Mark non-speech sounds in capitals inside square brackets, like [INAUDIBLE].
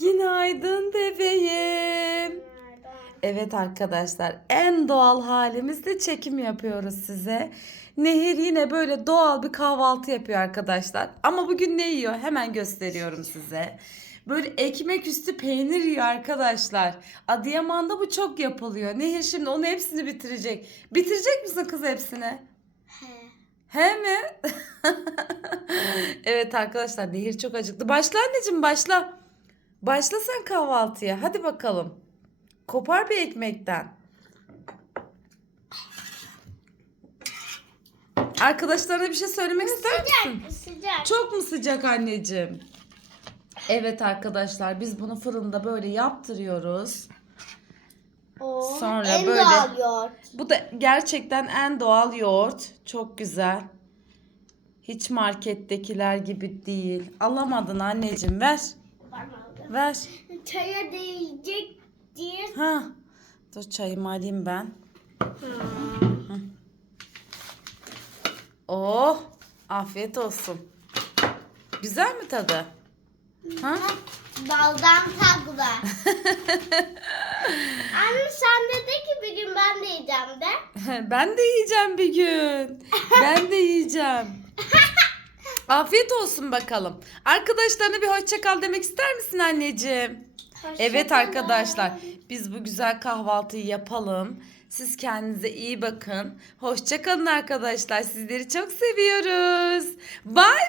Günaydın bebeğim. Evet arkadaşlar en doğal halimizde çekim yapıyoruz size. Nehir yine böyle doğal bir kahvaltı yapıyor arkadaşlar. Ama bugün ne yiyor hemen gösteriyorum size. Böyle ekmek üstü peynir yiyor arkadaşlar. Adıyaman'da bu çok yapılıyor. Nehir şimdi onu hepsini bitirecek. Bitirecek misin kız hepsini? He mi? [LAUGHS] evet arkadaşlar Nehir çok acıktı. Başla anneciğim başla. Başla sen kahvaltıya. Hadi bakalım. Kopar bir ekmekten. Arkadaşlarına bir şey söylemek ister misin? Sıcak, sıcak. Çok mu sıcak anneciğim? Evet arkadaşlar biz bunu fırında böyle yaptırıyoruz. Oo, Sonra en böyle- doğal yoğurt. Bu da gerçekten en doğal yoğurt. Çok güzel. Hiç markettekiler gibi değil. Alamadın anneciğim ver. Ver. Çaya değecek diye. Ha. Dur çayımı alayım ben. Oh, afiyet olsun. Güzel mi tadı? Ha? Baldan tatlı. [LAUGHS] Anne sen dedi ki bir gün ben de yiyeceğim de. [LAUGHS] ben de yiyeceğim bir gün. Ben de yiyeceğim. Afiyet olsun bakalım. Arkadaşlarına bir hoşça kal demek ister misin anneciğim? Evet arkadaşlar biz bu güzel kahvaltıyı yapalım. Siz kendinize iyi bakın. Hoşça kalın arkadaşlar. Sizleri çok seviyoruz. Bay.